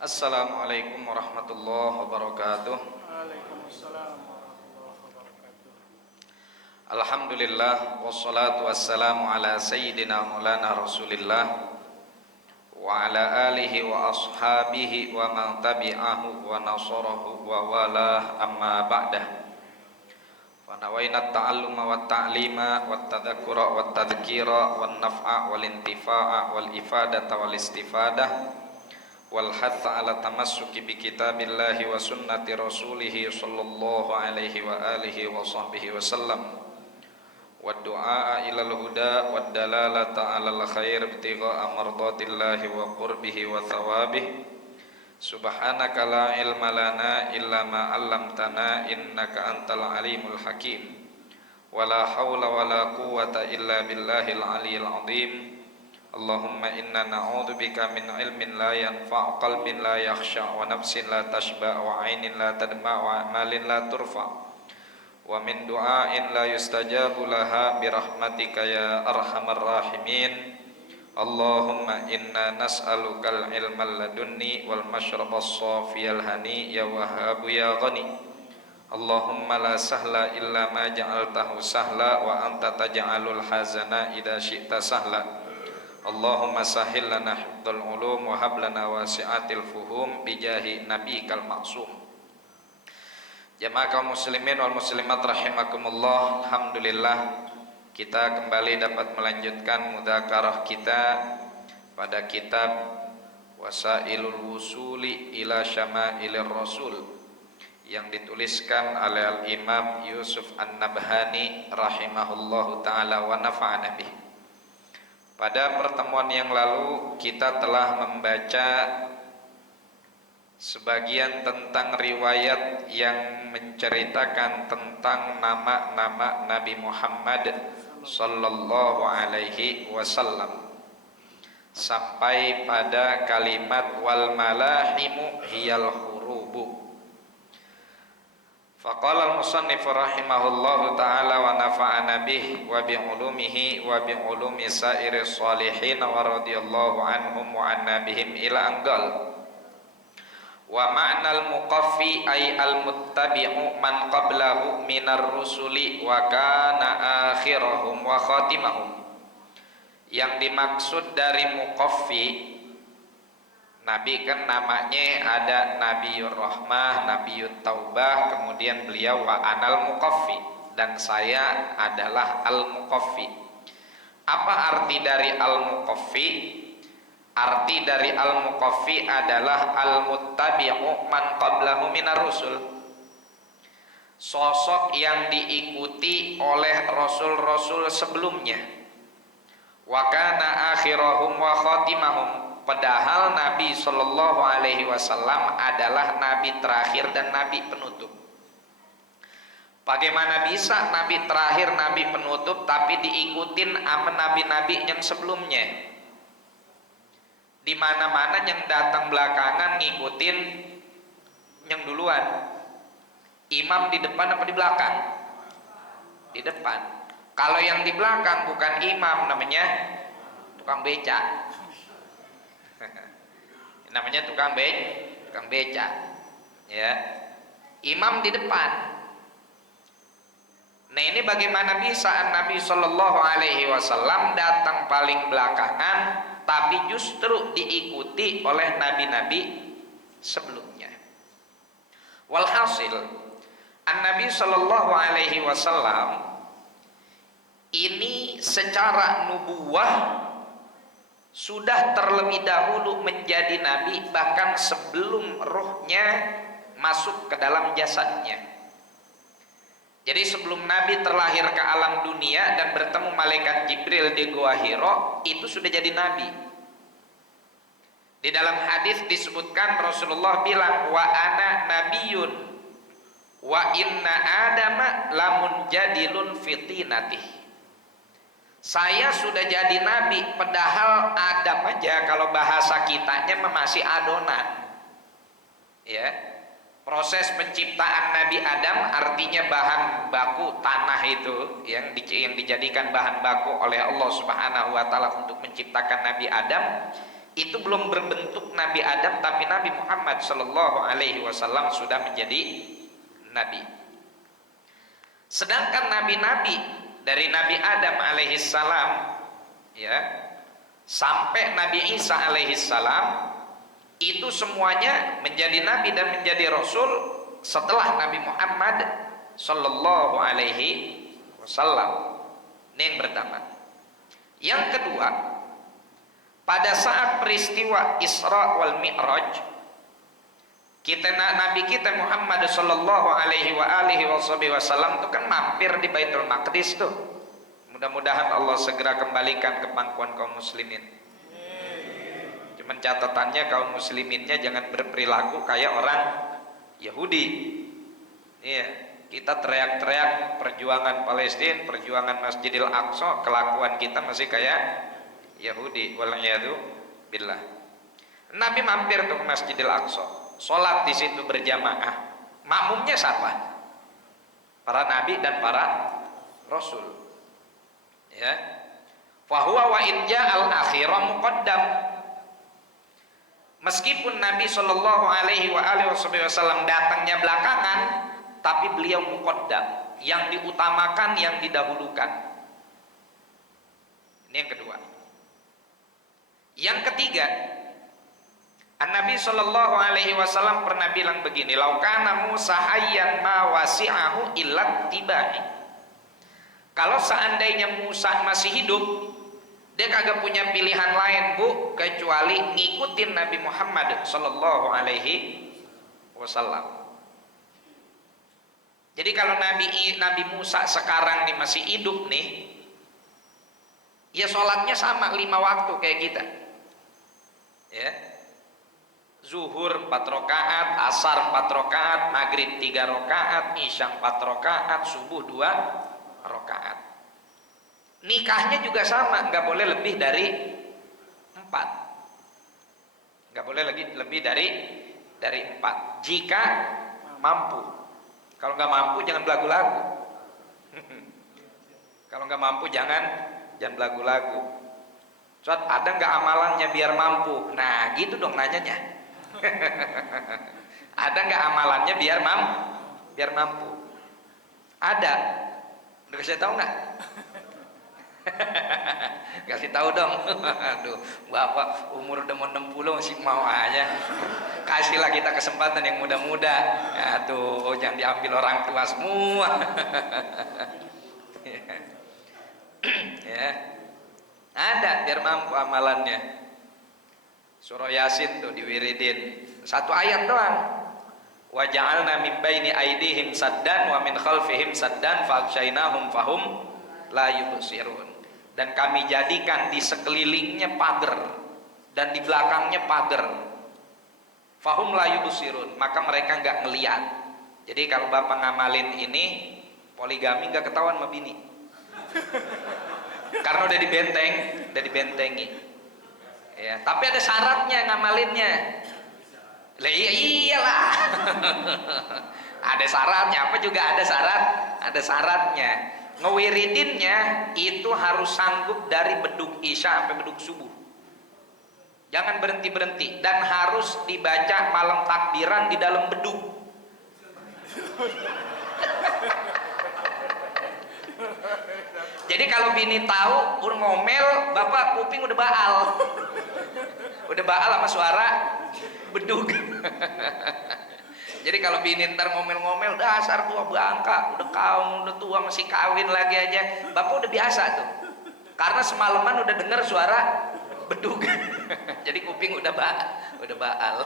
Assalamualaikum warahmatullahi wabarakatuh. Waalaikumsalam warahmatullahi wabarakatuh. Alhamdulillah wassalatu wassalamu ala sayyidina maulana Rasulillah wa ala alihi wa ashabihi wa man tabi'ahu wa nasarahu wa walah amma ba'dah. Wa nawaina at-ta'alluma wat ta'lima wat tadhakkura wat tadhkira wan naf'a wal intifa'a wal ifadata wal istifadah wal hatha ala tamassuki bi kitabillahi wa sunnati rasulih sallallahu alaihi wa alihi wa sahbihi wa sallam wa du'a ilal huda wa dalalata alal khair ibtigha'a mardatillahi wa qurbihi wa thawabih. Subhanaka la ilma lana illa ma 'allamtana innaka antal alimul hakim wa la haula wa la quwwata illa billahil aliyyil azim. Allahumma inna na'udzubika min ilmin la yanfa' qalbin la yakhsha' wa nafsin la tashba' wa 'ainin la tadma' wa amalin la turfa' wa min du'ain la yustajabu laha bi rahmatika ya arhamar rahimin. Allahumma inna nas'alukal ilmal ladunni wal mashrabas safiyal hani ya wahhabu ya ghani. Allahumma la sahla illa ma ja'altahu sahla wa anta taj'alul hazana idza syi'ta sahla. Allahumma sahhil lana hifdzal ulum wa hab lana wasi'atil fuhum bijahi nabiyikal ma'sum. Jamaah kaum muslimin wal muslimat rahimakumullah, alhamdulillah kita kembali dapat melanjutkan mudzakarah kita pada kitab Wasailul Wusuli ila Syamailir Rasul yang dituliskan oleh Al-Imam Yusuf An-Nabhani rahimahullahu taala wa nafa'ana bih. Pada pertemuan yang lalu kita telah membaca sebagian tentang riwayat yang menceritakan tentang nama-nama Nabi Muhammad sallallahu alaihi wasallam sampai pada kalimat wal malahimu hiyal hurubu. Faqala al-musannif rahimahullahu ta'ala wa nafa'ana bih wa bi ulumihi wa bi ulumi sa'iris salihin wa radiyallahu anhum wa anna bihim ila anggal. Wa ma'nal muqaffi ay al-muttabi'u man qablahu minar rusuli wa kana akhirahum wa khatimahum. Yang dimaksud dari muqaffi, Nabi kan namanya ada Nabiyur Rahmah, Nabiyut Taubah, kemudian beliau wa anal muqaffi, dan saya adalah al-muqaffi. Apa arti dari al-muqaffi? Arti dari al-muqaffi adalah al-muttabi'u man qablahu minar rusul. Sosok yang diikuti oleh rasul-rasul sebelumnya. Wa kana akhirahum wa khatimahum. Padahal Nabi Shallallahu Alaihi Wasallam adalah Nabi terakhir dan Nabi penutup. Bagaimana bisa Nabi terakhir, Nabi penutup, tapi diikutin sama Nabi-Nabi yang sebelumnya? Di mana-mana yang datang belakangan ngikutin yang duluan. Imam di depan apa di belakang? Di depan. Kalau yang di belakang bukan imam, namanya tukang beca. Namanya tukang beca, ya. Imam di depan. Nah, ini bagaimana bisa Nabi Shallallahu Alaihi Wasallam datang paling belakangan, tapi justru diikuti oleh nabi-nabi sebelumnya. Walhasil, Nabi Shallallahu Alaihi Wasallam ini secara nubuwah sudah terlebih dahulu menjadi nabi, bahkan sebelum ruhnya masuk ke dalam jasadnya. Jadi sebelum Nabi terlahir ke alam dunia dan bertemu malaikat Jibril di Gua Hiro, itu sudah jadi nabi. Di dalam hadis disebutkan Rasulullah bilang wa ana nabiyun wa inna adama lamun jadilun fitinatih. Saya sudah jadi nabi, padahal Adam aja kalau bahasa kitanya masih adonan. Ya. Proses penciptaan Nabi Adam artinya bahan baku tanah itu yang dijadikan bahan baku oleh Allah Subhanahu wa taala untuk menciptakan Nabi Adam, itu belum berbentuk Nabi Adam, tapi Nabi Muhammad Shallallahu Alaihi Wasallam sudah menjadi Nabi. Sedangkan nabi-nabi dari Nabi Adam alaihissalam, ya, sampai Nabi Isa alaihissalam, itu semuanya menjadi nabi dan menjadi rasul setelah Nabi Muhammad Shallallahu Alaihi Wasallam. Ini yang pertama. Yang kedua, pada saat peristiwa Isra wal Mi'raj, Nabi kita Muhammad Shallallahu Alaihi Wasallam itu kan mampir di Baitul Maqdis tuh. Mudah-mudahan Allah segera kembalikan ke pangkuan kaum muslimin. Cuman catatannya kaum musliminnya jangan berperilaku kayak orang Yahudi. Iya, kita teriak-teriak perjuangan Palestina, perjuangan Masjidil Aqsa, kelakuan kita masih kayak Yahudi. Wal'iyadu billah. Nabi mampir ke Masjidil Aqsa, sholat di situ berjamaah. Makmumnya siapa? Para nabi dan para rasul. Ya. Fahuwa wa inja al-akhirah muqaddam. Meskipun Nabi Shallallahu Alaihi Wasallam datangnya belakangan, tapi beliau muqaddam, yang diutamakan, yang didahulukan. Ini yang kedua. Yang ketiga, Nabi Shallallahu Alaihi Wasallam pernah bilang begini, laukana Musa hayyan ma wasi'ahu illa tibai. Kalau seandainya Musa masih hidup, dia kagak punya pilihan lain, Bu, kecuali ngikutin Nabi Muhammad Shallallahu Alaihi Wasallam. Jadi kalau Nabi Musa sekarang nih masih hidup nih, ya sholatnya sama 5 waktu kayak kita. Ya. Zuhur 4 rakaat, asar 4 rakaat, maghrib 3 rakaat, isya 4 rakaat, subuh 2 rakaat. Nikahnya juga sama, nggak boleh lebih dari 4. Nggak boleh lebih dari 4. Jika mampu. Kalau nggak mampu jangan belagu-lagu. Kalau nggak mampu jangan belagu-lagu. Soal ada nggak amalannya biar mampu? Nah gitu dong nanyanya. Ada nggak amalannya biar mampu? Ada. Udah kasih tahu nggak? Kasih tahu dong. Aduh, Bapak umur udah mau 60 masih mau aja. Kasihlah kita kesempatan yang muda-muda. Aduh, jangan diambil orang tua semua. Ya. Ada biar mampu amalannya. Surah Yasin tuh diwiridin 1 ayat doang. Wa ja'alna min baini aydihim saddan wa min khalfihim saddan fa'aghshaynahum fahum la yubsirun. Dan kami jadikan di sekelilingnya pagar dan di belakangnya pagar. Fahum la yubsirun, maka mereka enggak ngelihat. Jadi kalau Bapak ngamalin ini poligami enggak ketahuan sama bini. Karena udah dibentengi. Ya, tapi ada syaratnya ngamalinnya. Lah iyalah. Ada syaratnya, apa juga ada syaratnya. Ngewiridinnya itu harus sanggup dari beduk isya sampai beduk subuh. Jangan berhenti dan harus dibaca malam takbiran di dalam beduk. Jadi kalau bini tahu ngomel, Bapak kuping udah baal. Udah baal sama suara beduk. Jadi kalau bini ntar ngomel-ngomel, dasar tua bangka, udah tua masih kawin lagi aja, Bapak udah biasa tuh. Karena semalaman udah dengar suara beduk. Jadi kuping udah baal.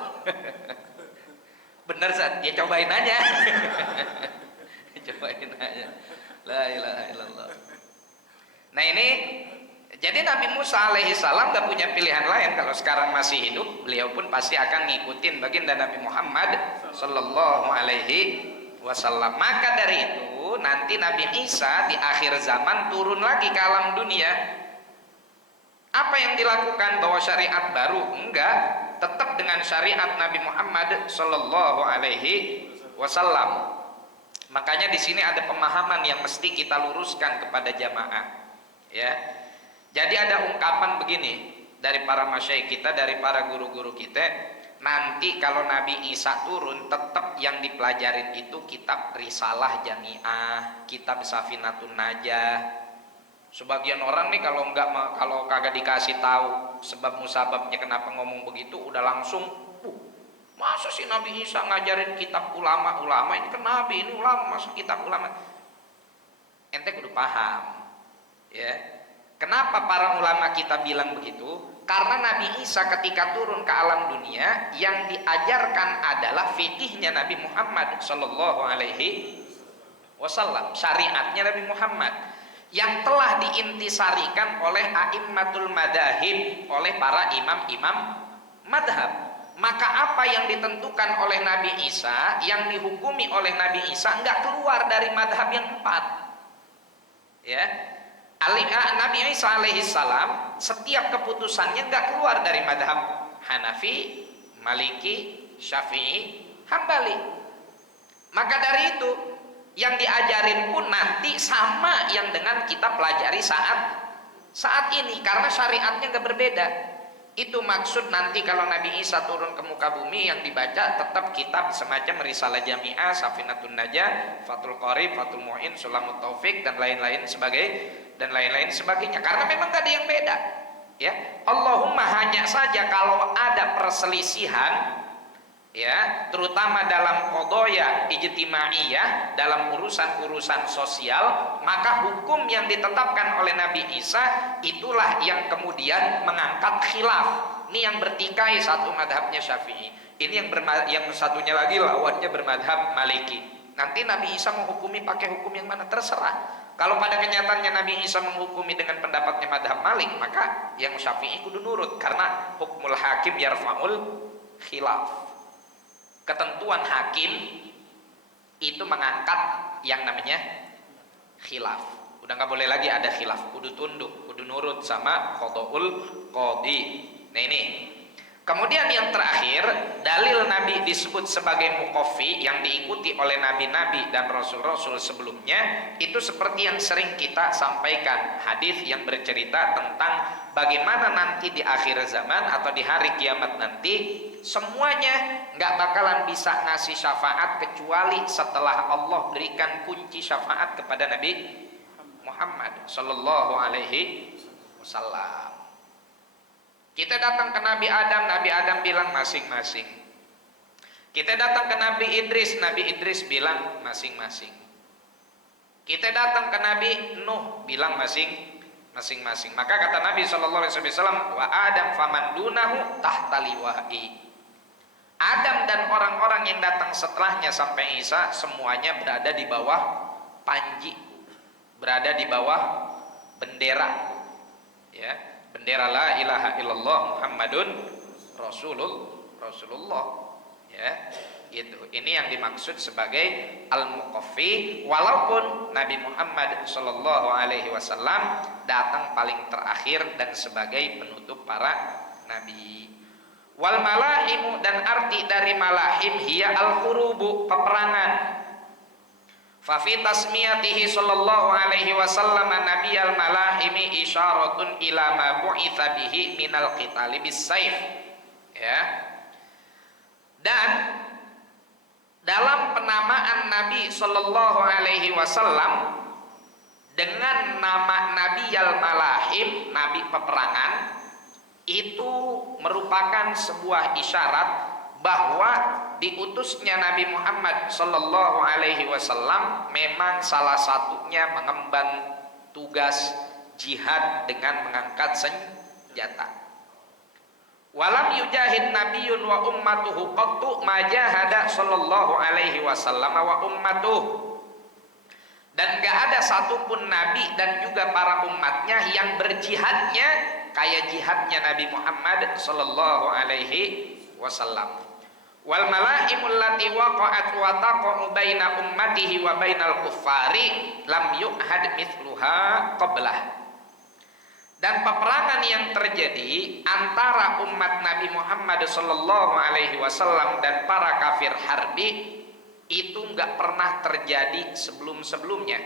Bener San, ya cobain aja. Cobain aja. La ilaha illallah. Nah ini, jadi Nabi Musa alaihissalam gak punya pilihan lain. Kalau sekarang masih hidup, beliau pun pasti akan ngikutin baginda Nabi Muhammad Sallallahu Alaihi Wasallam. Maka dari itu nanti Nabi Isa di akhir zaman turun lagi ke alam dunia. Apa yang dilakukan? Bawa syariat baru? Enggak, tetap dengan syariat Nabi Muhammad Sallallahu Alaihi Wasallam. Makanya di sini ada pemahaman yang mesti kita luruskan kepada jamaah. Ya, jadi ada ungkapan begini dari para masyayikh kita, dari para guru-guru kita, nanti kalau Nabi Isa turun tetap yang dipelajarin itu kitab Risalah Jami'ah, kitab Safinatun Najah. Sebagian orang nih kalau kagak dikasih tahu sebab musababnya kenapa ngomong begitu udah langsung masa sih Nabi Isa ngajarin kitab ulama ini kan Nabi, ini ulama masa kitab ulama. Ente kudu paham ya. Kenapa para ulama kita bilang begitu? Karena Nabi Isa ketika turun ke alam dunia yang diajarkan adalah fikihnya Nabi Muhammad sallallahu alaihi wasallam, syariatnya Nabi Muhammad yang telah diintisarikan oleh a'immatul madahib, oleh para imam-imam madhab. Maka apa yang ditentukan oleh Nabi Isa, yang dihukumi oleh Nabi Isa enggak keluar dari madhab yang 4 ya. Nabi Isa alaihissalam setiap keputusannya enggak keluar dari madhab Hanafi, Maliki, Syafi'i, Hambali. Maka dari itu yang diajarin pun nanti sama yang dengan kita pelajari saat ini, karena syariatnya nggak berbeda. Itu maksud nanti kalau Nabi Isa turun ke muka bumi yang dibaca tetap kitab semacam Risalah Jami'ah, Safinatun Najah, Fathul Qorib, Fathul Mu'in, Sulamut Taufik dan lain-lain sebagainya, karena memang nggak ada yang beda ya. Allahumma hanya saja kalau ada perselisihan ya, terutama dalam qadaya ijtimaiyah, dalam urusan-urusan sosial, maka hukum yang ditetapkan oleh Nabi Isa itulah yang kemudian mengangkat khilaf. Ini yang bertikai, satu madhabnya Syafi'i, ini yang satunya lagi lawannya bermadhab Maliki. Nanti Nabi Isa menghukumi pakai hukum yang mana terserah. Kalau pada kenyataannya Nabi Isa menghukumi dengan pendapatnya madhab Malik, maka yang Syafi'i kudu nurut, karena hukmul hakim yarfa'ul khilaf. Ketentuan hakim itu mengangkat yang namanya khilaf. Udah nggak boleh lagi ada khilaf, kudu tunduk, kudu nurut sama qadaul qadi. Nah ini. Kemudian yang terakhir, dalil Nabi disebut sebagai muqaffi yang diikuti oleh nabi-nabi dan rasul-rasul sebelumnya, itu seperti yang sering kita sampaikan, hadis yang bercerita tentang bagaimana nanti di akhir zaman atau di hari kiamat nanti semuanya nggak bakalan bisa ngasih syafaat kecuali setelah Allah berikan kunci syafaat kepada Nabi Muhammad sallallahu alaihi wasallam. Kita datang ke Nabi Adam bilang masing-masing. Kita datang ke Nabi Idris bilang masing-masing. Kita datang ke Nabi Nuh bilang masing-masing. Maka kata Nabi SAW, wa Adam faman dunahu tahta liwa'i. Adam dan orang-orang yang datang setelahnya sampai Isa semuanya berada di bawah panji, berada di bawah bendera, ya. Bendera la ilaha illallah Muhammadun Rasulullah ya, gitu. Ini yang dimaksud sebagai al-muqaffi, walaupun Nabi Muhammad sallallahu alaihi wasallam datang paling terakhir dan sebagai penutup para nabi. Wal malahimu, dan arti dari malahim hiya al-hurubu, peperangan. Fa fi tasmiyatihi sallallahu alaihi wasallam nabiyal malahimi isyaratun ila ma bu'itsa bihi minal qitali bis saif ya. Dan dalam penamaan Nabi sallallahu alaihi wasallam dengan nama nabiyal malahim, nabi peperangan, itu merupakan sebuah isyarat bahwa diutusnya Nabi Muhammad sallallahu alaihi wasallam memang salah satunya mengemban tugas jihad dengan mengangkat senjata. Walam yujahid nabiyyun wa ummatuhu qattu ma jahada sallallahu alaihi wasallam wa ummatuhu. Dan gak ada satupun nabi dan juga para umatnya yang berjihadnya kayak jihadnya Nabi Muhammad sallallahu alaihi wasallam. Wal malaimul lati waqa'at wa taqa'u baina ummatihi wa bainal kuffari lam yu'had mithluha qablah. Dan peperangan yang terjadi antara umat Nabi Muhammad sallallahu alaihi wasallam dan para kafir harbi itu enggak pernah terjadi sebelum-sebelumnya.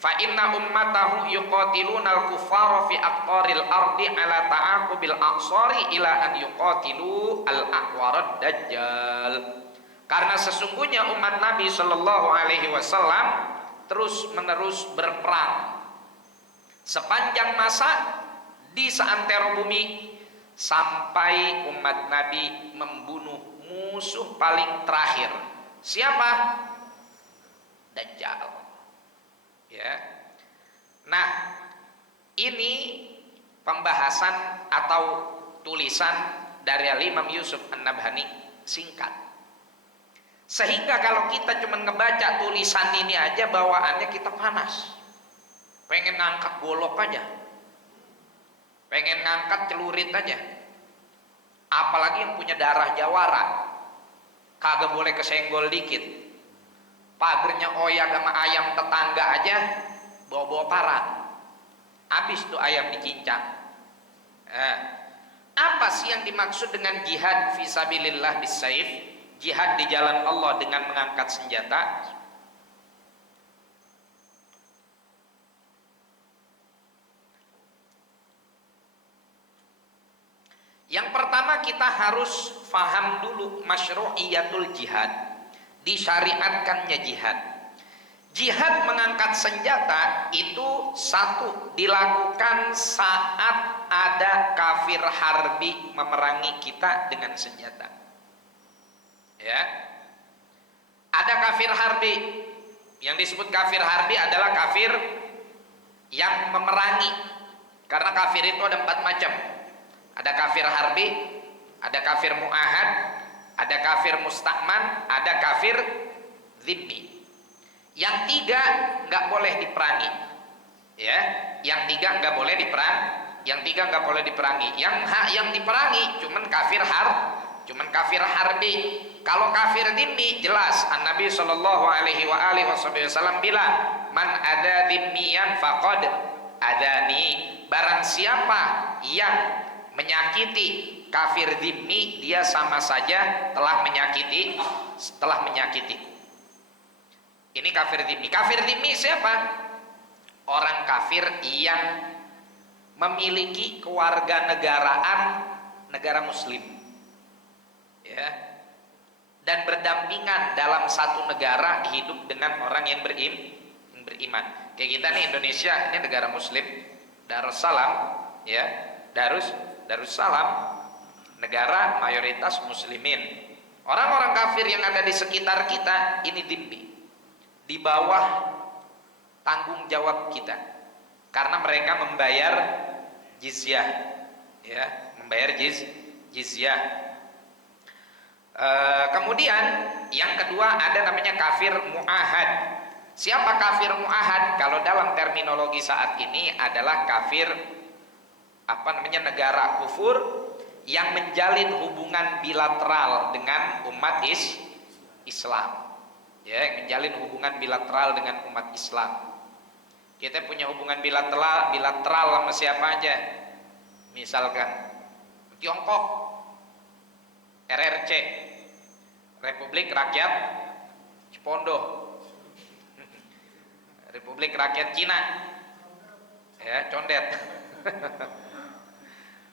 fa inna ummatahu yuqatilunal kuffara fi aqtaril ardi ala ta'aqubil aqsari ila an yuqatilu al-aqwarad dajjal. Karena sesungguhnya umat Nabi Shallallahu Alaihi Wasallam terus menerus berperang sepanjang masa di seantero bumi sampai umat Nabi membunuh musuh paling terakhir. Siapa? Dajjal. Ya. Nah, ini pembahasan atau tulisan dari Imam Yusuf An-Nabhani singkat. Sehingga kalau kita cuma ngebaca tulisan ini aja bawaannya kita panas. Pengen ngangkat golok aja. Pengen ngangkat celurit aja. Apalagi yang punya darah jawara. Kagak boleh kesenggol dikit. Pagernya oyak sama ayam tetangga aja bawa-bawa parang. Habis tuh ayam dicincang. Apa sih yang dimaksud dengan jihad fisabilillah bisayf? Jihad di jalan Allah dengan mengangkat senjata. Yang pertama kita harus faham dulu masyru'iyatul jihad, disyariatkannya jihad. Jihad mengangkat senjata itu satu dilakukan saat ada kafir harbi memerangi kita dengan senjata. Ya, ada kafir harbi. Yang disebut kafir harbi adalah kafir yang memerangi. Karena kafir itu ada 4 macam. Ada kafir harbi, ada kafir mu'ahad, ada kafir musta'man, ada kafir zimmi. Yang 3 nggak boleh diperangi. Ya, yang 3 nggak boleh diperangi. Yang 3 nggak boleh diperangi. Yang diperangi cuman kafir harbi. Kalau kafir dhimmi jelas An-Nabi Shallallahu Alaihi Wasallam bilang, man ada dhimmiyan faqad adani. Barang siapa yang menyakiti kafir dhimmi, dia sama saja telah menyakiti. Ini kafir dhimmi. Kafir dhimmi siapa? Orang kafir yang memiliki kewarganegaraan negara muslim. Ya. Dan berdampingan dalam satu negara hidup dengan orang yang beriman. Kayak kita nih Indonesia, ini negara muslim, Darussalam, ya, Darussalam, negara mayoritas muslimin. Orang-orang kafir yang ada di sekitar kita ini dhimmi, di bawah tanggung jawab kita, karena mereka membayar jizyah, ya, membayar jizyah. Kemudian yang kedua ada namanya kafir mu'ahad. Siapa kafir mu'ahad? Kalau dalam terminologi saat ini adalah kafir negara kufur yang menjalin hubungan bilateral dengan umat Islam. Ya, yang menjalin hubungan bilateral dengan umat Islam. Kita punya hubungan bilateral sama siapa aja? Misalkan Tiongkok, RRC, Republik Rakyat Cipondo, Republik Rakyat Cina, ya, condet.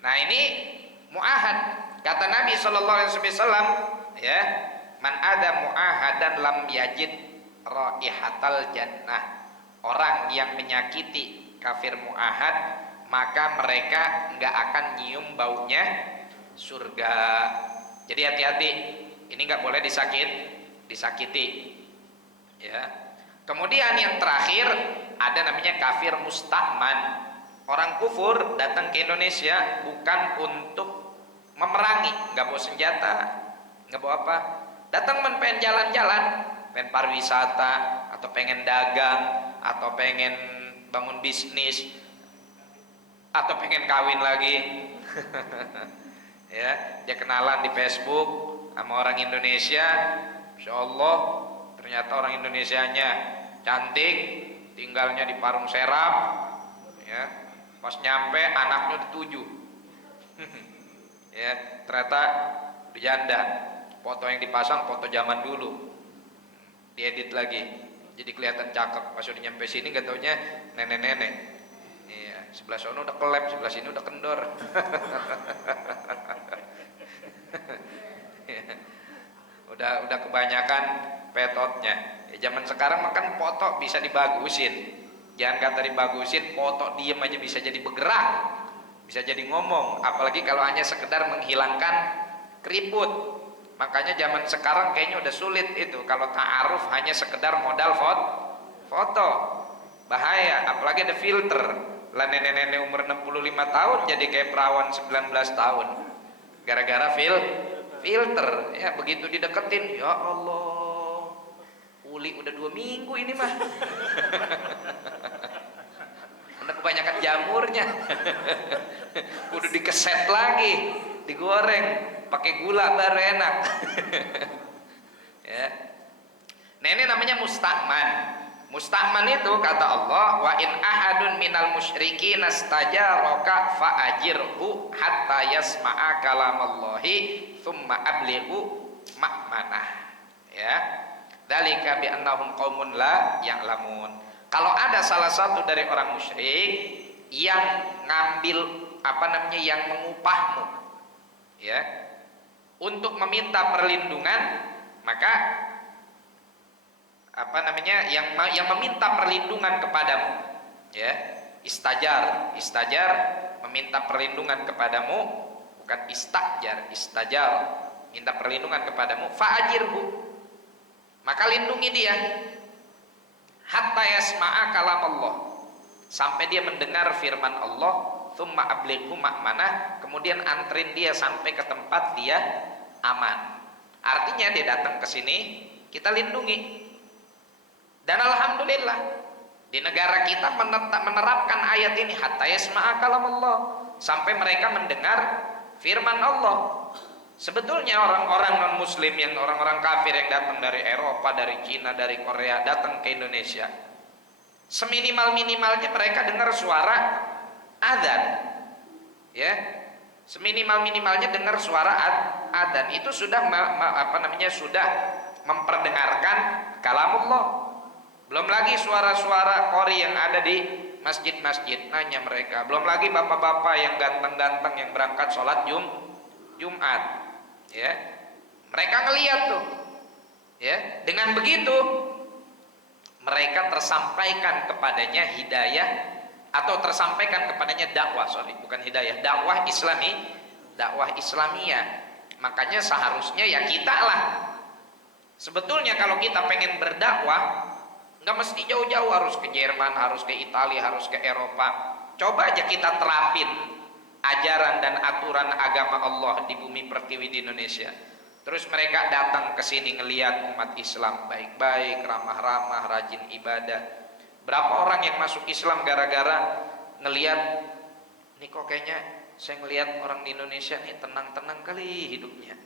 Nah, ini mu'ahad. Kata Nabi Shallallahu Alaihi Wasallam, ya, man ada mu'ahadan lam yajid raihatal jannah. Orang yang menyakiti kafir mu'ahad, maka mereka nggak akan nyium baunya surga. Jadi hati-hati, ini nggak boleh disakiti, ya. Kemudian yang terakhir ada namanya kafir musta'man. Orang kufur datang ke Indonesia bukan untuk memerangi, nggak bawa senjata, nggak bawa apa. Datang pengen jalan-jalan, pengen pariwisata, atau pengen dagang, atau pengen bangun bisnis, atau pengen kawin lagi. Ya, dia kenalan di Facebook sama orang Indonesia, Insya Allah ternyata orang Indonesianya cantik, tinggalnya di Parung Serap, ya, pas nyampe anaknya udah 7. Ya, ternyata dijanda. Foto yang dipasang foto zaman dulu, diedit lagi. Jadi kelihatan cakep. Pas udah nyampe sini gak taunya nenek-nenek. Iya, sebelah sana udah kelep, sebelah sini udah kendor. udah kebanyakan petotnya. Ya, zaman sekarang makan foto bisa dibagusin. Jangan kata dibagusin, foto diem aja bisa jadi bergerak, bisa jadi ngomong. Apalagi kalau hanya sekedar menghilangkan keriput. Makanya zaman sekarang kayaknya udah sulit itu. Kalau ta'aruf hanya sekedar modal foto, bahaya. Apalagi ada filter. Lah nenek-nenek umur 65 tahun jadi kayak perawan 19 tahun gara-gara filter. Ya begitu dideketin, ya Allah, uli udah 2 minggu ini mah. Udah kebanyakan jamurnya. Udah dikeset lagi, digoreng pakai gula baru enak. Ya. Nah ini namanya musta'man. Musta'man itu kata Allah, wa in ahadun minal musyrikin astajaraka fa'ajirhu hatta yasma'a kalamallahi thumma ablighu ma'manah. Ya. Dzalika bi annahum qaumun la ya'lamun. Kalau ada salah satu dari orang musyrik yang ngambil yang mengupahmu, ya, untuk meminta perlindungan, maka yang meminta perlindungan kepadamu, ya, istajar meminta perlindungan kepadamu, bukan istajar minta perlindungan kepadamu, fa'ajirhu, maka lindungi dia, hatta yasma'a kalam Allah, sampai dia mendengar firman Allah, thumma ablighu ma'manah, kemudian antrin dia sampai ke tempat dia aman. Artinya dia datang ke sini, kita lindungi. Dan alhamdulillah di negara kita menerapkan ayat ini, hatta yasma'a kalam Allah, sampai mereka mendengar firman Allah. Sebetulnya orang-orang non muslim, yang orang-orang kafir yang datang dari Eropa, dari Cina, dari Korea, datang ke Indonesia, seminimal-minimalnya mereka dengar suara adzan, ya, seminimal-minimalnya dengar suara adzan, itu sudah sudah memperdengarkan kalamullah. Belum lagi suara-suara qori yang ada di masjid-masjid, nanya mereka. Belum lagi bapak-bapak yang ganteng-ganteng yang berangkat sholat Jumat, ya, mereka ngelihat tuh, ya, dengan begitu mereka tersampaikan kepadanya hidayah, atau tersampaikan kepadanya dakwah, bukan hidayah, dakwah Islamiyah. Makanya seharusnya ya kita lah, sebetulnya kalau kita pengen berdakwah nggak mesti jauh-jauh harus ke Jerman, harus ke Italia, harus ke Eropa. Coba aja kita terapin ajaran dan aturan agama Allah di bumi pertiwi di Indonesia. Terus mereka datang ke sini ngelihat umat Islam baik-baik, ramah-ramah, rajin ibadah. Berapa orang yang masuk Islam gara-gara ngelihat, nih kok kayaknya saya ngelihat orang di Indonesia nih tenang-tenang kali hidupnya,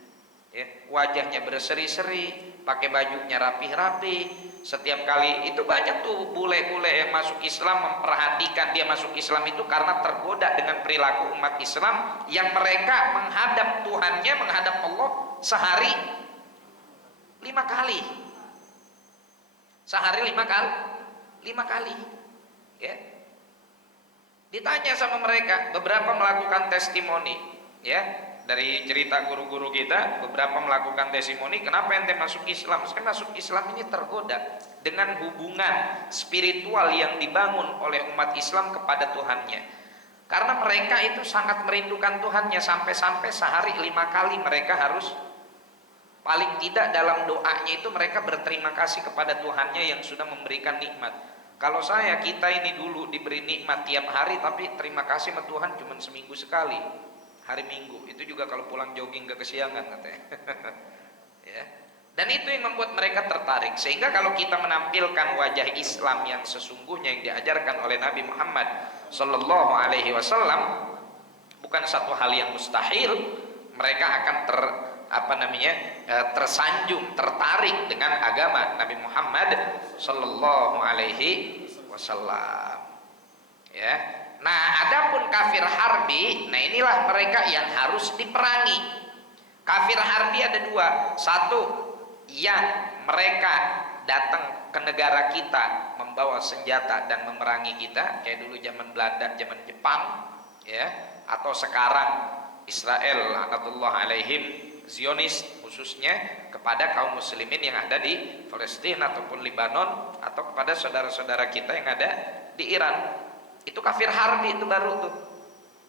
ya, wajahnya berseri-seri, pakai bajunya rapi-rapi. Setiap kali itu banyak tuh bule-bule yang masuk Islam memperhatikan, dia masuk Islam itu karena tergoda dengan perilaku umat Islam yang mereka menghadap Tuhannya, menghadap Allah sehari 5 kali. Sehari 5 kali. Ya. Ditanya sama mereka, beberapa melakukan testimoni, ya. Dari cerita guru-guru kita, beberapa melakukan testimoni, kenapa ente masuk Islam? Saya masuk Islam ini tergoda dengan hubungan spiritual yang dibangun oleh umat Islam kepada Tuhannya. Karena mereka itu sangat merindukan Tuhannya, sampai-sampai sehari 5 kali mereka harus, paling tidak dalam doanya itu mereka berterima kasih kepada Tuhannya yang sudah memberikan nikmat. Kalau kita ini dulu diberi nikmat tiap hari, tapi terima kasih sama Tuhan cuma seminggu sekali, hari Minggu, itu juga kalau pulang jogging ke kesiangan katanya. Ya. Dan itu yang membuat mereka tertarik, sehingga kalau kita menampilkan wajah Islam yang sesungguhnya yang diajarkan oleh Nabi Muhammad Sallallahu Alaihi Wasallam, bukan satu hal yang mustahil, mereka akan tersanjung, tertarik dengan agama Nabi Muhammad Sallallahu Alaihi Wasallam. Ya. Nah, adapun kafir harbi, nah inilah mereka yang harus diperangi. Kafir harbi ada 2. Satu, yang mereka datang ke negara kita membawa senjata dan memerangi kita, kayak dulu zaman Belanda, zaman Jepang, ya, atau sekarang Israel laknatullah alaihim, Zionis khususnya kepada kaum muslimin yang ada di Palestina ataupun Lebanon, atau kepada saudara-saudara kita yang ada di Iran. Itu kafir harbi, itu baru tuh,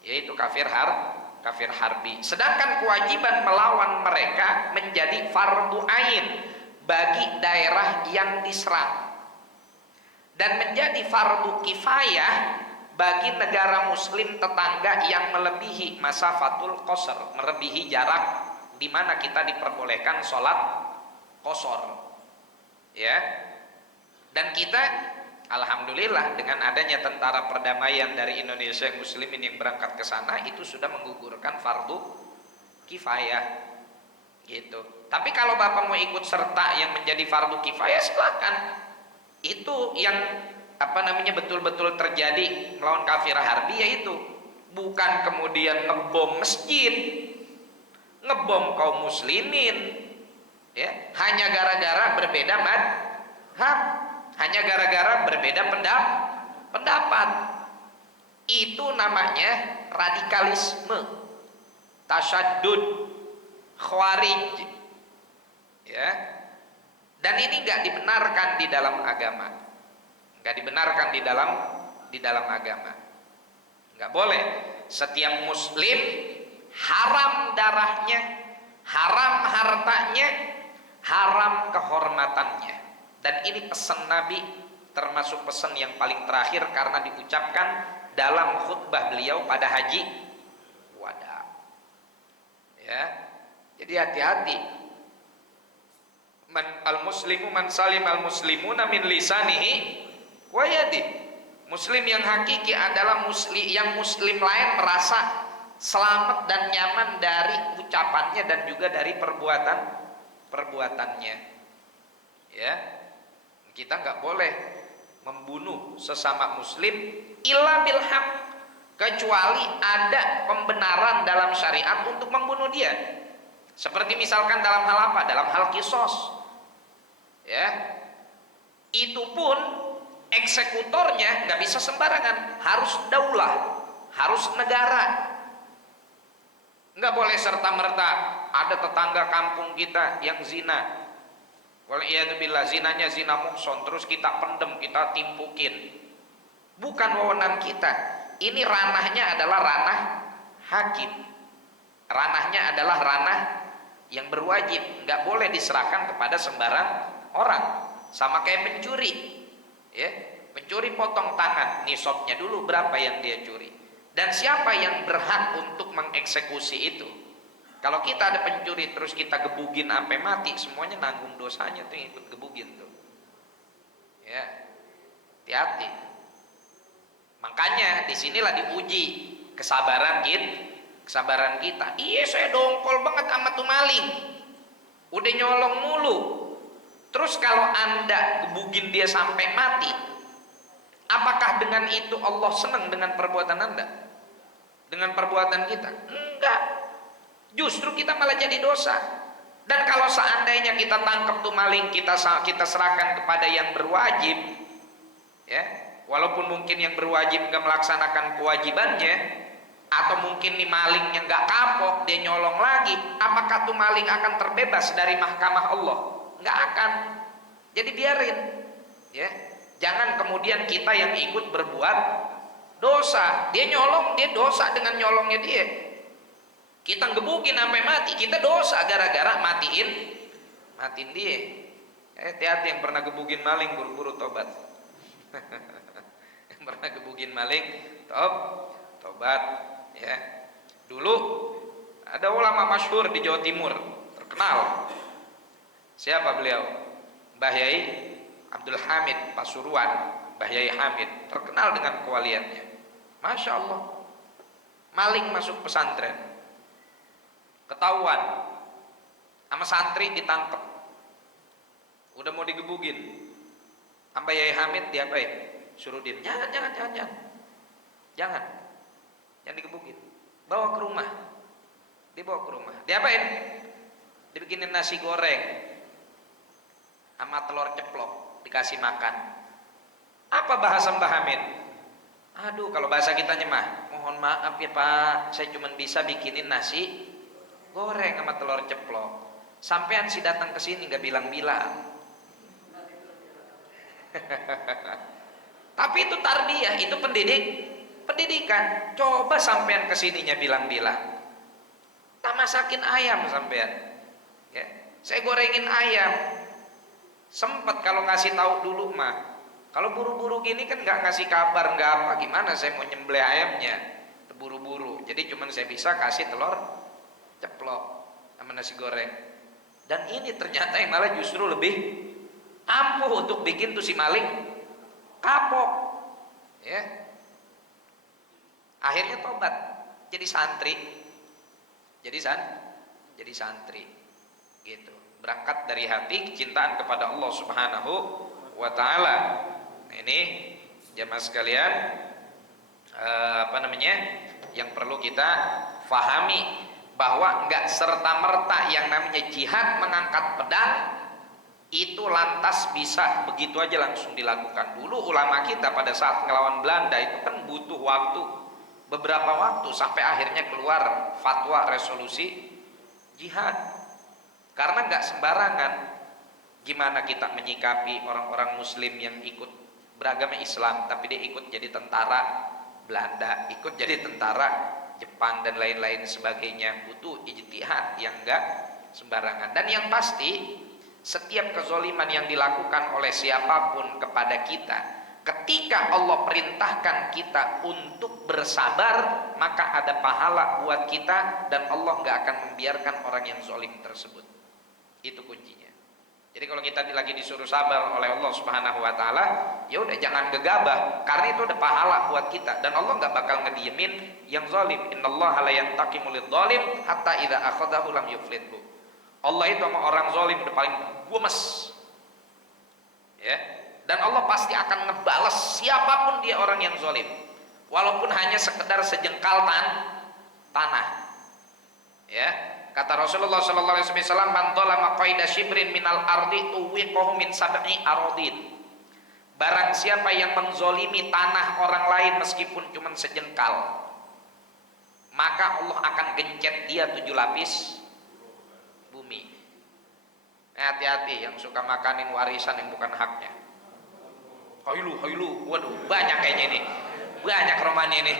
yaitu kafir harbi. Sedangkan kewajiban melawan mereka menjadi fardu ain bagi daerah yang diserang, dan menjadi fardu kifayah bagi negara muslim tetangga yang melebihi masafatul qasr, melebihi jarak di mana kita diperbolehkan sholat qasar, ya. Dan kita alhamdulillah dengan adanya tentara perdamaian dari Indonesia yang muslimin yang berangkat ke sana, itu sudah menggugurkan fardu kifayah gitu. Tapi kalau Bapak mau ikut serta yang menjadi fardu kifayah, silakan. Itu yang betul-betul terjadi melawan kafir harbi, yaitu bukan kemudian ngebom masjid, ngebom kaum muslimin, ya, hanya gara-gara berbeda madhab, hanya gara-gara berbeda pendapat. Itu namanya radikalisme, tasyadud, khawarij, ya. Dan ini nggak dibenarkan di dalam agama, nggak dibenarkan di dalam agama. Nggak boleh. Setiap muslim haram darahnya, haram hartanya, haram kehormatannya. Dan ini pesan Nabi, termasuk pesan yang paling terakhir karena diucapkan dalam khutbah beliau pada haji wada, ya. Jadi hati-hati. Al-muslimu man salim al-muslimuna min lisanihi wa yadihi. Muslim yang hakiki adalah muslim lain merasa selamat dan nyaman dari ucapannya dan juga dari perbuatannya, ya. Kita nggak boleh membunuh sesama muslim illa bil haq, kecuali ada pembenaran dalam syariat untuk membunuh dia. Seperti misalkan dalam hal apa? Dalam hal kisos, ya. Itu pun eksekutornya nggak bisa sembarangan, harus daulah, harus negara. Nggak boleh serta-merta ada tetangga kampung kita yang zina, waliyadzubillah, zinanya zina muhson, terus kita pendem, kita timpukin. Bukan wewenang kita. Ini ranahnya adalah ranah hakim, ranahnya adalah ranah yang berwajib, nggak boleh diserahkan kepada sembarang orang. Sama kayak pencuri, ya, pencuri potong tangan, nisabnya dulu berapa yang dia curi, dan siapa yang berhak untuk mengeksekusi itu. Kalau kita ada pencuri terus kita gebugin sampai mati, semuanya nanggung dosanya tuh yang ikut gebugin tuh, ya. Hati-hati. Makanya disinilah diuji kesabaran kita. Iya, saya dongkol banget sama tuh maling, udah nyolong mulu. Terus kalau Anda gebugin dia sampai mati, apakah dengan itu Allah senang dengan perbuatan Anda? Dengan perbuatan kita? Enggak. Justru kita malah jadi dosa. Dan kalau seandainya kita tangkap tuh maling, kita serahkan kepada yang berwajib, ya, walaupun mungkin yang berwajib nggak melaksanakan kewajibannya, atau mungkin nih malingnya nggak kapok, dia nyolong lagi, apakah tuh maling akan terbebas dari mahkamah Allah? Nggak akan. Jadi biarin, ya. Jangan kemudian kita yang ikut berbuat dosa. Dia nyolong, dia dosa dengan nyolongnya dia. Kita gebukin sampai mati, kita dosa gara-gara matiin dia. Hati-hati yang pernah gebugin maling, buru-buru tobat. Yang pernah gebugin maling, tobat, ya. Dulu ada ulama masyhur di Jawa Timur, terkenal. Siapa beliau? Mbah Yai Abdul Hamid Pasuruan. Mbah Yai Hamid terkenal dengan kewaliannya, Masya Allah. Maling masuk pesantren, ketahuan sama santri, ditangkap, udah mau digebugin. Mbah Yai Hamid diapain? Suruh dia, jangan digebugin, bawa ke rumah. Dibawa ke rumah, diapain? Dibikinin nasi goreng, sama telur ceplok dikasih makan. Apa bahasa Mbah Hamid? Aduh, kalau bahasa kitanya mah, mohon maaf ya Pak, saya cuma bisa bikinin nasi goreng sama telur ceplok. Sampean si datang ke sini nggak bilang-bilang. Tapi itu tarbiyah, itu pendidikan. Coba sampean kesininya bilang-bilang. Tak masakin ayam sampean. Ya, saya gorengin ayam. Sempet kalau ngasih tahu dulu mah. Kalau buru-buru gini kan nggak ngasih kabar, nggak apa, gimana saya mau nyembelih ayamnya? Buru-buru. Jadi cuman saya bisa kasih telur ceplok sama nasi goreng. Dan ini ternyata yang malah justru lebih ampuh untuk bikin tuh si maling kapok. Ya. Akhirnya tobat, jadi santri. Jadi santri. Gitu. Berangkat dari hati kecintaan kepada Allah Subhanahu wa taala. Nah, ini jamaah sekalian, yang perlu kita fahami bahwa enggak serta-merta yang namanya jihad mengangkat pedang itu lantas bisa begitu aja langsung dilakukan. Dulu ulama kita pada saat ngelawan Belanda itu kan butuh waktu, beberapa waktu sampai akhirnya keluar fatwa resolusi jihad. Karena enggak sembarangan gimana kita menyikapi orang-orang muslim yang ikut beragama Islam tapi dia ikut jadi tentara Belanda, ikut jadi tentara Jepang dan lain-lain sebagainya. Butuh ijtihad yang enggak sembarangan. Dan yang pasti setiap kezoliman yang dilakukan oleh siapapun kepada kita, ketika Allah perintahkan kita untuk bersabar, maka ada pahala buat kita dan Allah enggak akan membiarkan orang yang zalim tersebut. Itu kuncinya. Jadi kalau kita lagi disuruh sabar oleh Allah Subhanahu wa taala, ya udah jangan gegabah, karena itu ada pahala buat kita dan Allah enggak bakal ngediemin yang zalim. Innallaha la yantaqimu lidzalim hatta idza akhadhahu lam yuflithu. Allah itu sama orang zalim udah paling gemes. Ya. Dan Allah pasti akan ngebales siapapun dia orang yang zalim. Walaupun hanya sekedar sejengkal tanah. Ya. Kata Rasulullah sallallahu alaihi wasallam, "Man dzalama qaida shibrin minal ardi tuwiqahu min sab'i aradin." Barang siapa yang menzolimi tanah orang lain meskipun cuma sejengkal, maka Allah akan gencet dia 7 lapis bumi. Hati-hati yang suka makanin warisan yang bukan haknya. Hayulu, waduh banyak kayaknya ini, banyak romani ini.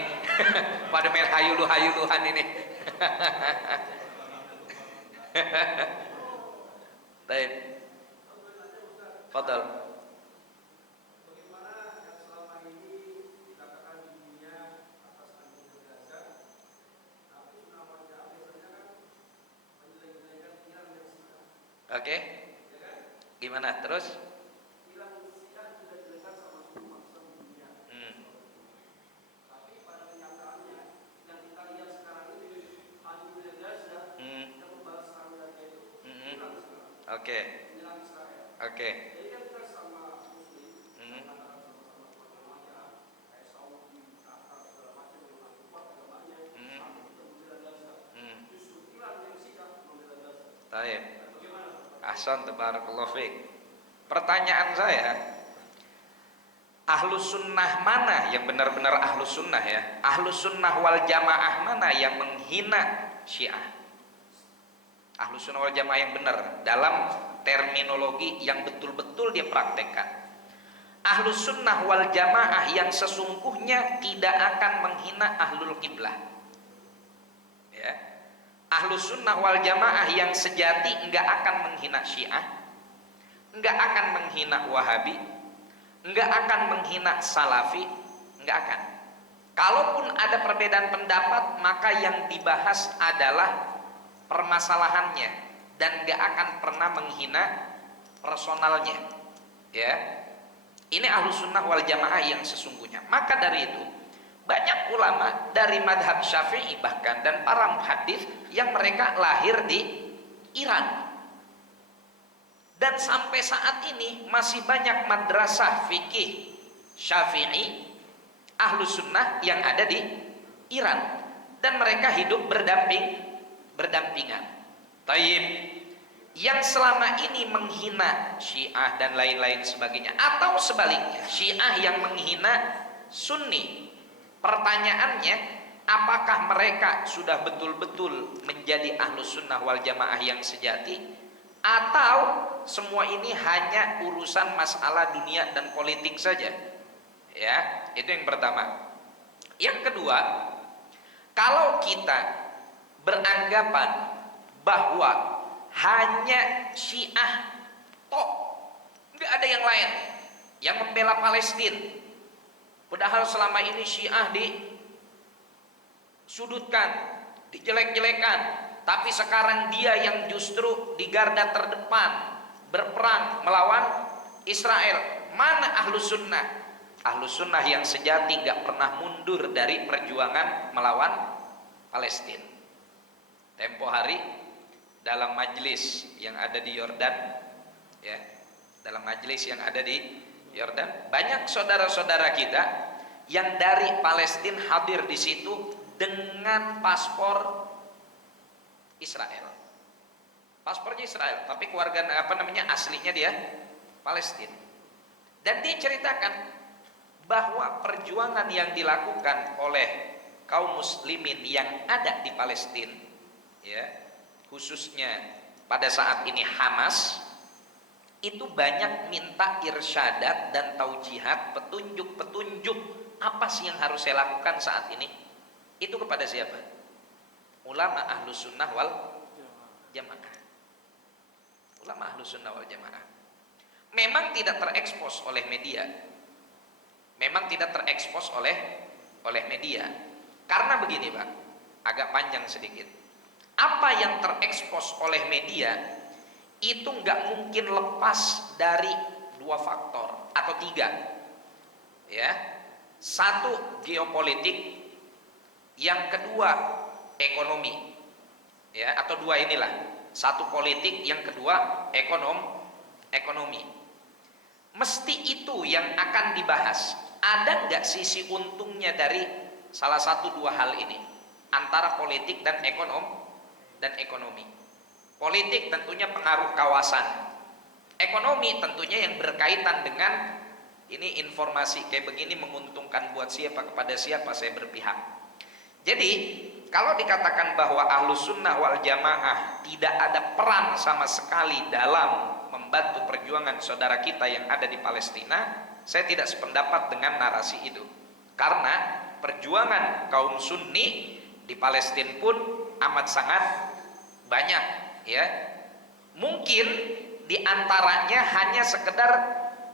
Pada main hayuluhan ini. Baik. Fadal. Oke. Gimana terus? Oke. Taib. Ahsan, tabarakallahu fiik. Pertanyaan saya, ahlus sunnah mana yang benar-benar ahlus sunnah ya? Ahlus sunnah wal jamaah mana yang menghina Syiah? Ahlus sunnah wal jamaah yang benar dalam terminologi yang betul-betul dia praktekkan. Ahlus sunnah wal jamaah yang sesungguhnya tidak akan menghina ahlul qiblah. Ya. Ahlus sunnah wal jamaah yang sejati enggak akan menghina Syiah, enggak akan menghina Wahabi, enggak akan menghina Salafi, enggak akan. Kalaupun ada perbedaan pendapat, maka yang dibahas adalah permasalahannya dan enggak akan pernah menghina personalnya. Ya. Ini ahlus sunnah wal jamaah yang sesungguhnya. Maka dari itu banyak ulama dari madhab Syafi'i bahkan dan para muhaddits yang mereka lahir di Iran. Dan sampai saat ini masih banyak madrasah fikih Syafi'i ahlus sunnah yang ada di Iran dan mereka hidup berdampingan. Tayyib. yang selama ini menghina Syiah dan lain-lain sebagainya, atau sebaliknya Syiah yang menghina Sunni. Pertanyaannya, apakah mereka sudah betul-betul menjadi Ahlus Sunnah wal Jamaah yang sejati, atau semua ini hanya urusan masalah dunia dan politik saja? Ya, itu yang pertama. Yang kedua, kalau kita beranggapan bahwa hanya Syiah tok, nggak ada yang lain yang membela Palestina, padahal selama ini Syiah disudutkan, dijelek-jelekan, tapi sekarang dia yang justru di garda terdepan berperang melawan Israel. Mana Ahlus Sunnah? Ahlus Sunnah yang sejati nggak pernah mundur dari perjuangan melawan Palestina. Tempo hari dalam majelis yang ada di Yordan, ya, dalam majelis yang ada di Yordan, banyak saudara-saudara kita yang dari Palestina hadir di situ dengan paspor Israel, paspornya Israel, tapi keluarga aslinya dia Palestina. Dan dia ceritakan bahwa perjuangan yang dilakukan oleh kaum muslimin yang ada di Palestina, ya, khususnya pada saat ini Hamas, itu banyak minta irsyadat dan taujihat, petunjuk-petunjuk apa sih yang harus saya lakukan saat ini. Itu kepada siapa? Ulama Ahlus Sunnah wal Jamaah. Ulama Ahlus Sunnah wal Jamaah. Memang tidak terekspos oleh media. Memang tidak terekspos oleh media. Karena begini, Pak, agak panjang sedikit. Apa yang terekspos oleh media itu nggak mungkin lepas dari dua faktor atau tiga, ya. Satu, geopolitik. Yang kedua, ekonomi, ya, atau dua inilah. Satu politik, yang kedua ekonomi. Mesti itu yang akan dibahas. Ada nggak sisi untungnya dari salah satu dua hal ini, antara politik dan ekonomi? Politik tentunya pengaruh kawasan. Ekonomi tentunya yang berkaitan dengan ini informasi kayak begini menguntungkan buat siapa, kepada siapa saya berpihak. Jadi kalau dikatakan bahwa Ahlus Sunnah wal Jamaah tidak ada peran sama sekali dalam membantu perjuangan saudara kita yang ada di Palestina, saya tidak sependapat dengan narasi itu. Karena perjuangan kaum Sunni di Palestina pun amat sangat banyak, ya. Mungkin diantaranya hanya sekedar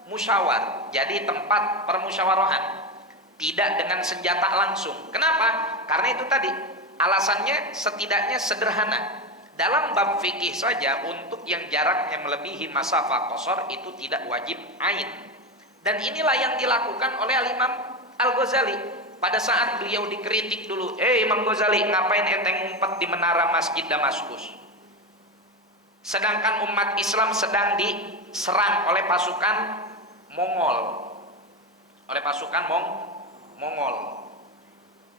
musyawar, jadi tempat permusyawarohan, tidak dengan senjata langsung. Kenapa? Karena itu tadi alasannya setidaknya sederhana. Dalam bab fikih saja, untuk yang jaraknya melebihi masafah qasar itu tidak wajib ain. Dan inilah yang dilakukan oleh Al-Imam Al-Ghazali pada saat beliau dikritik dulu. Imam Ghazali, ngapain ente ngumpet di menara Masjid Damaskus? Sedangkan umat Islam sedang diserang oleh pasukan Mongol. Mongol.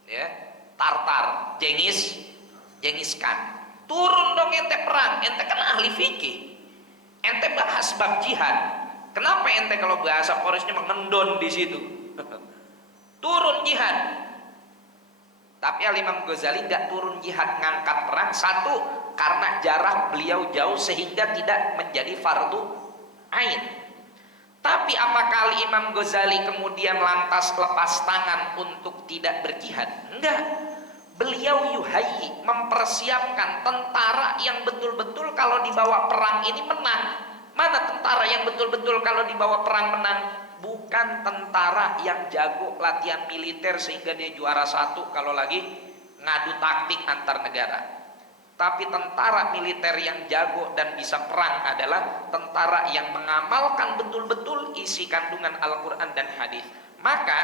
Ya, Tartar, Genghis Khan. Turun dong ente perang, ente kan ahli fikih. Ente bahas bab jihad. Kenapa ente kalau bahasa Quraisynya mengendon di situ? Turun jihad. Tapi Al-Imam Ghazali nggak turun jihad ngangkat perang. Satu, karena jarak beliau jauh sehingga tidak menjadi fardu ain. Tapi apakah Imam Ghazali kemudian lantas lepas tangan untuk tidak berjihad? Enggak. Beliau yuhayyi, mempersiapkan tentara yang betul-betul kalau dibawa perang ini menang. Mana tentara yang betul-betul kalau dibawa perang menang? Bukan tentara yang jago latihan militer sehingga dia juara satu kalau lagi ngadu taktik antar negara. Tapi tentara militer yang jago dan bisa perang adalah tentara yang mengamalkan betul-betul isi kandungan Al-Quran dan hadis. Maka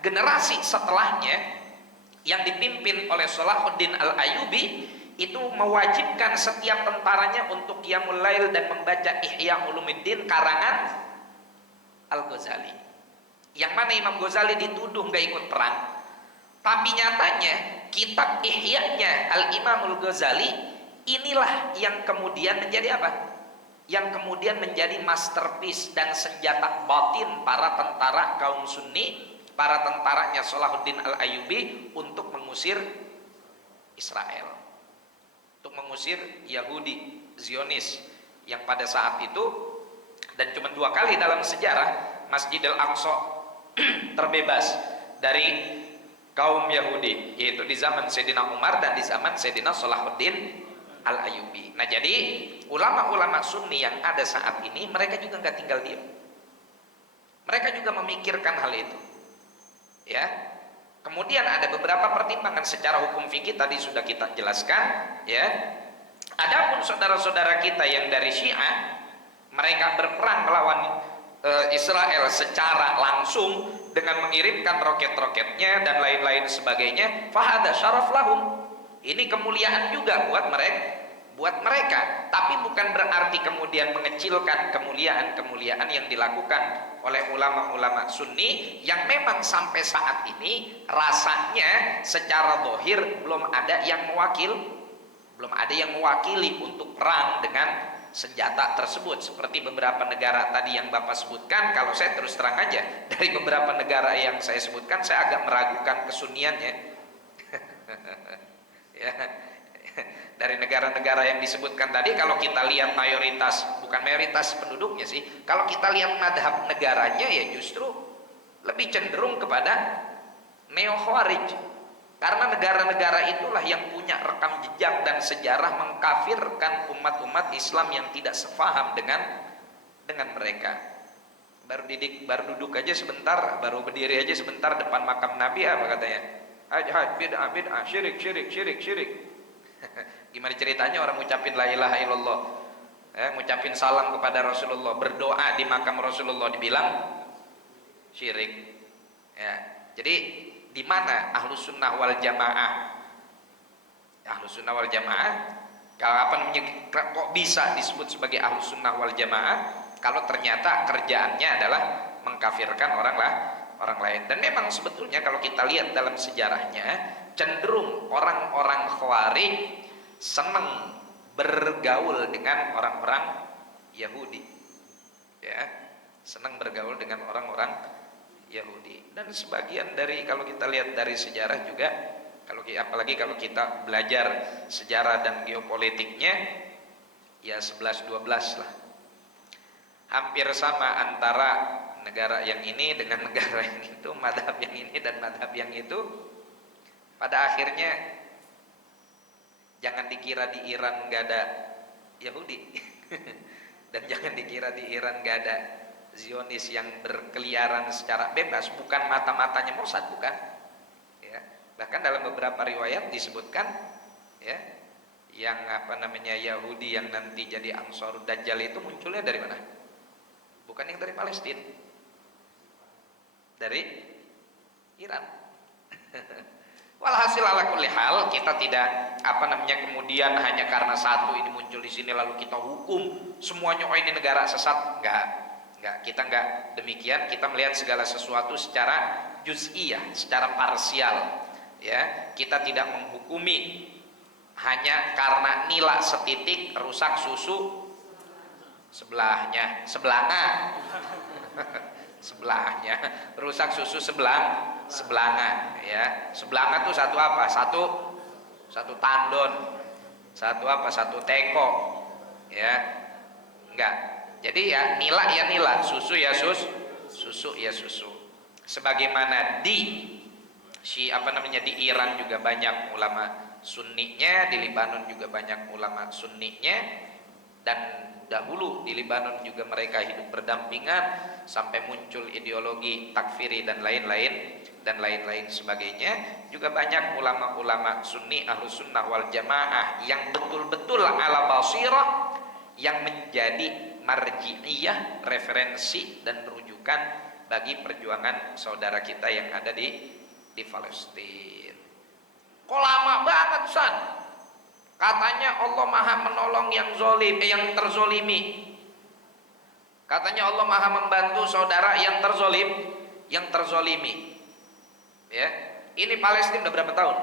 generasi setelahnya yang dipimpin oleh Salahuddin Al-Ayyubi itu mewajibkan setiap tentaranya untuk qiyamul lail dan membaca Ihya Ulumuddin karangan Al-Ghazali. Yang mana Imam Ghazali dituduh nggak ikut perang. Tapi nyatanya kitab Ihya-nya Al-Imamul Ghazali inilah yang kemudian menjadi apa? yang kemudian menjadi masterpiece dan senjata batin para tentara kaum Sunni, para tentaranya Salahuddin Al-Ayyubi untuk mengusir Israel, untuk mengusir Yahudi Zionis yang pada saat itu, dan cuma 2 kali dalam sejarah Masjidil Aqsa terbebas dari kaum Yahudi, yaitu di zaman Sayyidina Umar dan di zaman Sayyidina Salahuddin Al-Ayyubi. Nah, jadi ulama-ulama Sunni yang ada saat ini, mereka juga nggak tinggal diam. Mereka juga memikirkan hal itu. Ya. Kemudian ada beberapa pertimbangan secara hukum fikih tadi sudah kita jelaskan, ya. Adapun saudara-saudara kita yang dari Syiah, mereka berperang melawan Israel secara langsung dengan mengirimkan roket-roketnya dan lain-lain sebagainya, fahada syaraf lahum. Ini kemuliaan juga buat mereka, tapi bukan berarti kemudian mengecilkan kemuliaan-kemuliaan yang dilakukan oleh ulama-ulama Sunni yang memang sampai saat ini rasanya secara zahir belum ada yang mewakili untuk perang dengan senjata tersebut, seperti beberapa negara tadi yang Bapak sebutkan. Kalau saya terus terang aja, dari beberapa negara yang saya sebutkan, saya agak meragukan kesunniannya. Ya, dari negara-negara yang disebutkan tadi, kalau kita lihat mayoritas, bukan mayoritas penduduknya sih, kalau kita lihat madhab negaranya, ya justru lebih cenderung kepada neo-khawarij, karena negara-negara itulah yang punya rekam jejak dan sejarah mengkafirkan umat-umat Islam yang tidak sepaham dengan mereka. Baru duduk aja sebentar, baru berdiri aja sebentar depan makam Nabi, apa katanya? Bid'ah, syirik. Gimana ceritanya orang ngucapin la ilaha illallah, ngucapin salam kepada Rasulullah, berdoa di makam Rasulullah dibilang syirik. Ya, jadi di mana Ahlus Sunnah wal Jamaah? Ahlus Sunnah wal Jamaah, kok bisa disebut sebagai Ahlus Sunnah wal Jamaah kalau ternyata kerjaannya adalah mengkafirkan orang lain. Dan memang sebetulnya kalau kita lihat dalam sejarahnya, cenderung orang-orang Khawarij senang bergaul dengan orang-orang Yahudi, ya, senang bergaul dengan orang-orang Yahudi. Dan sebagian dari, kalau kita lihat dari sejarah juga, apalagi kalau kita belajar sejarah dan geopolitiknya, ya 11-12 lah, hampir sama antara negara yang ini dengan negara yang itu, madhab yang ini dan madhab yang itu. Pada akhirnya jangan dikira di Iran gak ada Yahudi dan jangan dikira di Iran gak ada Zionis yang berkeliaran secara bebas, bukan mata-matanya Mossad, bukan, ya. Bahkan dalam beberapa riwayat disebutkan, ya, yang Yahudi yang nanti jadi Ansarud Dajjal itu munculnya dari mana? Bukan yang dari Palestina, dari Iran. Walhasil ala kulli hal, kita tidak kemudian hanya karena satu ini muncul di sini lalu kita hukum semuanya, oh ini negara sesat. Enggak, kita enggak demikian. Kita melihat segala sesuatu secara juz'iyah, secara parsial, ya. Kita tidak menghukumi hanya karena nila setitik rusak susu sebelahnya rusak susu sebelanga, ya. Sebelanga itu satu apa? Satu tandon, satu teko, ya. Enggak. Jadi ya nila, susu ya susu. Sebagaimana di di Iran juga banyak ulama sunninya, di Libanon juga banyak ulama sunninya, dan dahulu di Libanon juga mereka hidup berdampingan sampai muncul ideologi takfiri dan lain-lain sebagainya. Juga banyak ulama-ulama Sunni Ahlus Sunnah wal Jamaah yang betul-betul ala basirah, yang menjadi marji'iyah, referensi dan rujukan bagi perjuangan saudara kita yang ada di Palestina. Kok lama banget, San? Katanya Allah Maha menolong yang terzolimi. Katanya Allah Maha membantu saudara yang terzolimi. Ya, ini Palestina udah berapa tahun?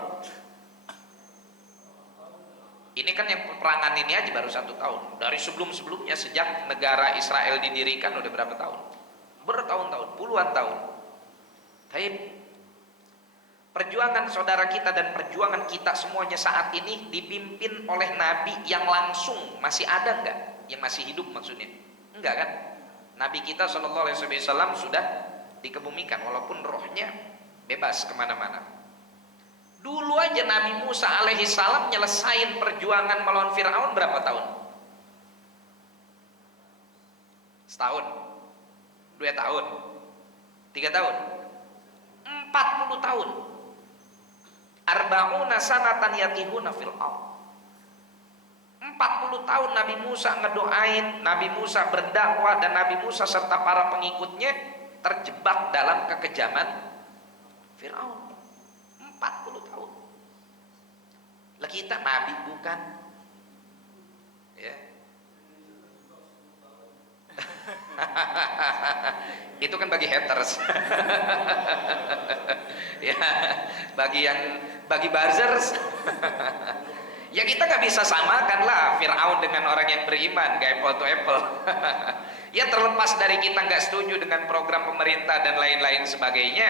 Ini kan yang peperangan ini aja baru 1 tahun. Dari sebelum-sebelumnya, sejak negara Israel didirikan udah berapa tahun? Bertahun-tahun, puluhan tahun. Tapi perjuangan saudara kita dan perjuangan kita semuanya saat ini dipimpin oleh Nabi yang langsung. Masih ada enggak? Yang masih hidup maksudnya? Enggak kan? Nabi kita SAW sudah dikebumikan, walaupun rohnya bebas kemana-mana. Dulu aja Nabi Musa alaihissalam nyelesain perjuangan melawan Fir'aun berapa tahun? Setahun? 2 tahun? 3 tahun? 40 tahun. Arba'una sanatan yatihuna fil ardh. 40 tahun Nabi Musa ngedoain, Nabi Musa berdakwah, dan Nabi Musa serta para pengikutnya terjebak dalam kekejaman Fir'aun. 40 tahun. Lah kita Nabi bukan? Ya. Itu kan bagi haters. Ya, bagi buzzers. Ya kita nggak bisa samakan lah Fir'aun dengan orang yang beriman, gak apple to apple. Ya terlepas dari kita nggak setuju dengan program pemerintah dan lain-lain sebagainya,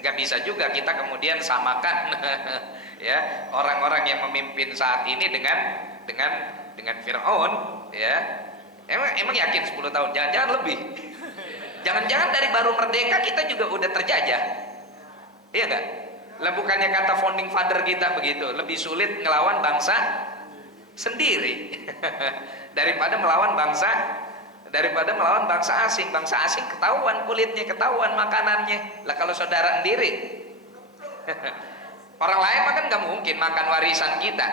nggak bisa juga kita kemudian samakan ya orang-orang yang memimpin saat ini dengan Fir'aun. Ya, emang yakin 10 tahun? Jangan-jangan lebih. Jangan-jangan dari baru merdeka kita juga udah terjajah. Iya nggak? Lah bukannya kata founding father kita begitu, lebih sulit ngelawan bangsa sendiri daripada melawan bangsa asing. Bangsa asing ketahuan kulitnya, ketahuan makanannya. Lah kalau saudara sendiri orang lain makan nggak mungkin makan warisan kita.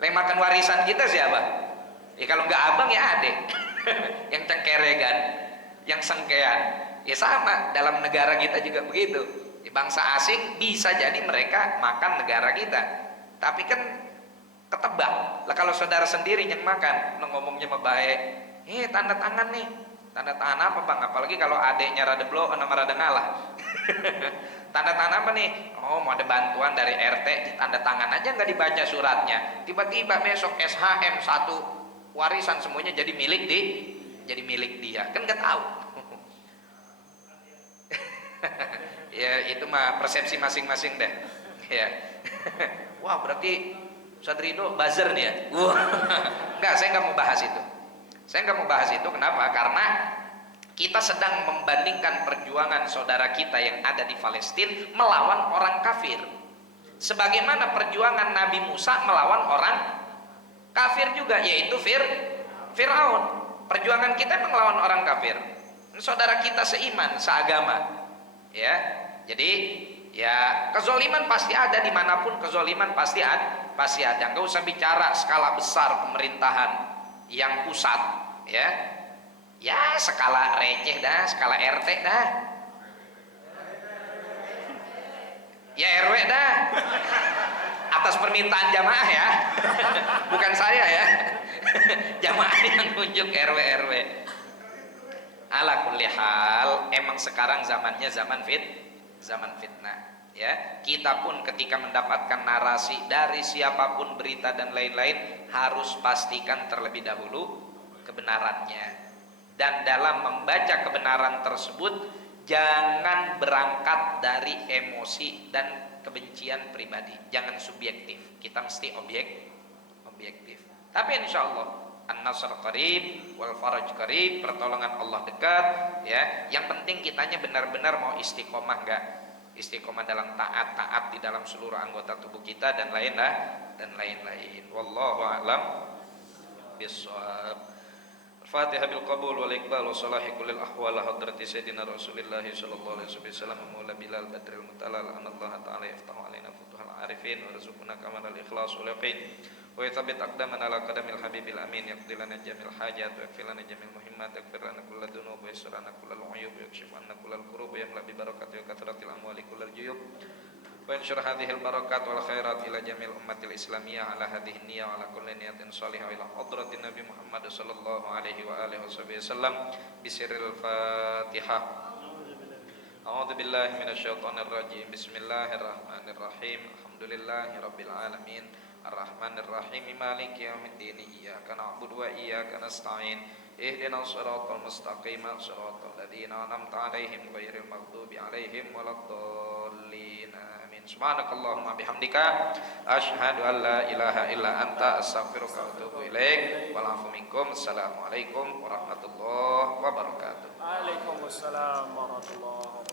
Yang makan warisan kita siapa? Ya kalau nggak abang ya adik. Yang cengkeregan, yang sengkean. Ya sama, dalam negara kita juga begitu. Bangsa asing bisa jadi mereka makan negara kita, tapi kan ketebak lah kalau saudara sendiri yang makan. Ngomongnya baik, tanda tangan nih, tanda tangan apa bang? Apalagi kalau adeknya rada blow nama rada ngalah. Tanda tangan apa nih? Oh mau ada bantuan dari RT, tanda tangan aja nggak dibaca suratnya, tiba-tiba besok SHM satu warisan semuanya jadi milik dia, kan nggak tahu. Ya itu mah persepsi masing-masing deh. Ya. Wah berarti Sadrido buzzer nih ya. Wah. Enggak, saya nggak mau bahas itu. Kenapa? Karena kita sedang membandingkan perjuangan saudara kita yang ada di Palestina melawan orang kafir. Sebagaimana perjuangan Nabi Musa melawan orang kafir juga, yaitu Fir'aun. Perjuangan kita melawan orang kafir. Saudara kita seiman, seagama. Ya, jadi ya kezoliman pasti ada dimanapun, kezoliman pasti ada. Nggak usah bicara skala besar pemerintahan yang pusat, ya skala receh dah, skala RT dah, ya RW dah, atas permintaan jamaah ya, bukan saya ya, jamaah yang nunjuk RW. Ala kulli hal, emang sekarang zamannya zaman fitnah. Ya, kita pun ketika mendapatkan narasi dari siapapun, berita dan lain-lain, harus pastikan terlebih dahulu kebenarannya. Dan dalam membaca kebenaran tersebut, jangan berangkat dari emosi dan kebencian pribadi. Jangan subjektif. Kita mesti objektif. Tapi insya Allah An-Nasr qarib wal faraj qarib, pertolongan Allah dekat. Ya, yang penting kitanya benar-benar mau istiqomah, enggak istiqomah dalam taat di dalam seluruh anggota tubuh kita dan lain-lain. Wallahu a'lam bishawab. Al-Fatihah bil qabul wal iqbal wa salahi kullil ahwal hadrati sayyidina Rasulillah sallallahu alaihi wasallam maula Bilal badril mutalal anallahu ta'ala yaftahu alaina futuhal arifin wa rizquna kamal ikhlas wal yaqin wa yathabbit aqdamana ala qadamil habibil amin yaqdi lana jamil hajat wa yakfil lana jamil muhimmat yaghfir lana kullal dhunub wa yassir lana kullal uyub wa yakshif anna kullal kurub wa yamla bi barakati wa kathratil amwali kullal juyub wa yanshur hadhil barakat wal khairat ila jamil ummatil islamiyah ala hadhihi niyyah wa ala kulli niyatin salihah ila hadratin Nabi Muhammad sallallahu alaihi wa alihi wasallam bisirril Fatihah. A'udzu billahi minasyaitonir rajim. Bismillahirrahmanirrahim. Alhamdulillahirabbil alamin. Ar-Rahmanir Rahim Maliki yaumiddin Iyyaka na'budu wa iyyaka nasta'in Ihdinas siratal mustaqim siratal ladzina an'amta 'alaihim ghairil maghdubi 'alaihim waladdallin amin. Subhanakallahumma bihamdika asyhadu an la ilaha illa anta astaghfiruka wa atubu ilaik. Wal 'afwu minkum. Assalamualaikum warahmatullahi wabarakatuh. Waalaikumsalam warahmatullahi wabarakatuh.